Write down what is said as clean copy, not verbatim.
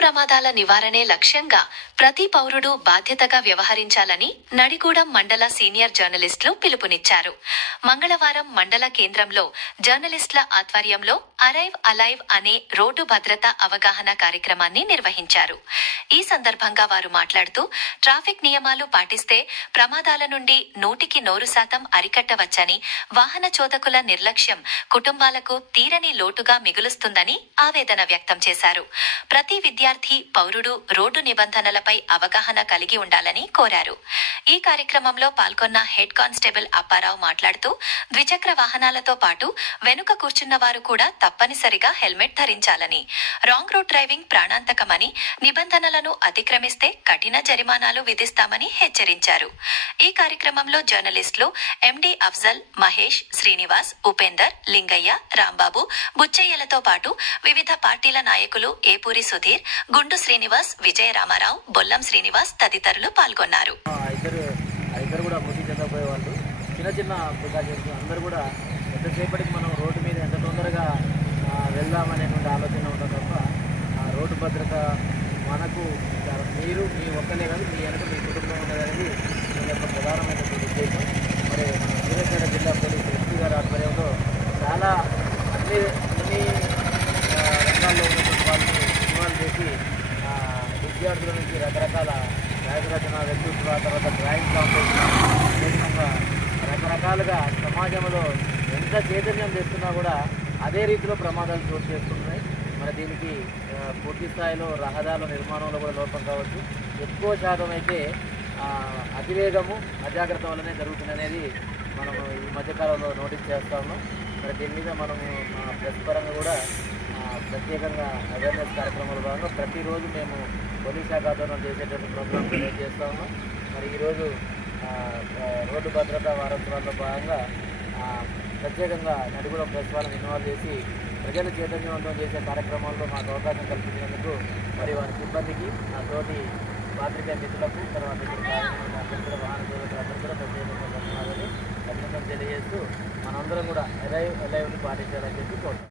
ప్రమాదాల నివారణే లక్ష్యంగా ప్రతి పౌరుడు బాధ్యతగా వ్యవహరించాలని నడిగూడెం మండల సీనియర్ జర్నలిస్టులు పిలుపునిచ్చారు. మంగళవారం మండల కేంద్రంలో జర్నలిస్టుల ఆధ్వర్యంలో అరైవ్ అలైవ్ అనే రోడ్డు భద్రతా అవగాహన కార్యక్రమాన్ని నిర్వహించారు. ఈ సందర్భంగా వారు మాట్లాడుతూ ట్రాఫిక్ నియమాలు పాటిస్తే ప్రమాదాల నుండి 100% అరికట్టవచ్చని, వాహన చోదకుల నిర్లక్ష్యం కుటుంబాలకు తీరని లోటుగా మిగులుస్తుందని ఆవేదన వ్యక్తం చేశారు. ప్రతి విద్యార్థి, పౌరుడు రోడ్డు నిబంధనలపై అవగాహన కలిగి ఉండాలని కోరారు. ఈ కార్యక్రమంలో పాల్గొన్న హెడ్ కానిస్టేబుల్ అప్పారావు మాట్లాడుతూ ద్విచక్ర వాహనాలతో పాటు వెనుక కూర్చున్న వారు కూడా తప్పనిసరిగా హెల్మెట్ ధరించాలని, రాంగ్ రోడ్ డ్రైవింగ్ ప్రాణాంతకమని, నిబంధనలను అతిక్రమిస్తే కఠిన జరిమానాలు విధిస్తామని హెచ్చరించారు. ఈ కార్యక్రమంలో జర్నలిస్టులు ఎండి అఫ్జల్, మహేష్, శ్రీనివాస్, ఉపేందర్, లింగయ్య, రాంబాబు, బుచ్చయ్యలతో పాటు వివిధ పార్టీల నాయకులు ఏపూరి సుధీర్, గుండు శ్రీనివాస్, విజయ రామారావు, బొల్లం శ్రీనివాస్ తదితరులు పాల్గొన్నారు. ఇద్దరు కూడా మృతి చెందబోయే వాళ్ళు చిన్న ప్రికాషన్స్ అందరూ కూడా ఎంతసేపటికి మనం రోడ్డు మీద ఎంత తొందరగా వెళ్దామనేటువంటి ఆలోచన ఉంటుంది తప్ప రోడ్డు భద్రత మనకు మీరు మీ ఒక్కలే కాదు, మీ వెనక మీ కుటుంబం ఉన్నదనేది దీని యొక్క ప్రధానమైనటువంటి ఉద్దేశం. మరి మన సూర్యాపేట జిల్లా పోలీసు ఎస్పీ గారి ఆధ్వర్యంలో చాలా అన్ని రంగాల్లో ఉన్నటువంటి వాళ్ళని ఇన్వాల్వ్ చేసి విద్యార్థుల నుంచి రకరకాల వ్యాసరచన, వ్యక్తిత్వ, తర్వాత డ్రాయింగ్ కాంపిటీషన్, రకరకాలుగా సమాజంలో ఎంత చైతన్యం చేస్తున్నా కూడా అదే రీతిలో ప్రమాదాలు చోటు చేసుకుంటున్నాయి. మరి దీనికి పూర్తి స్థాయిలో రహదారుల నిర్మాణంలో కూడా లోపం కావచ్చు. ఎక్కువ శాతం అయితే అతివేగము, అజాగ్రత్త వల్లనే జరుగుతుందనేది మనము ఈ మధ్యకాలంలో నోటీస్ చేస్తా ఉన్నాం. మరి దీని మీద మనము ప్రెస్ పరంగా కూడా ప్రత్యేకంగా అవేర్నెస్ కార్యక్రమాల భాగంగా ప్రతిరోజు మేము పోలీస్ శాఖ ఆధ్వర్యంలో చేసేటువంటి ప్రోగ్రామ్స్ క్రియేట్ చేస్తూ ఉన్నాం. మరి ఈరోజు రోడ్డు భద్రతా వారోత్సవాల్లో భాగంగా ప్రత్యేకంగా నడిగూడెం ప్రెస్ వాళ్ళని ఇన్వాల్వ్ చేసి ప్రజలు చైతన్యవంతం చేసే కార్యక్రమాల్లో మాకు అవకాశం కల్పించినందుకు మరి వారి సిబ్బందికి, నా తోటి పాత్రికేయ మిత్రులకు, తర్వాత ఇక్కడ వాహన సేవకులందరూ కూడా ప్రత్యేకంగా ధన్యవాదాలు అభినందన తెలియజేస్తూ మనందరం కూడా అలైవ్ని పాటించాలని చెప్పి కోరుతాం.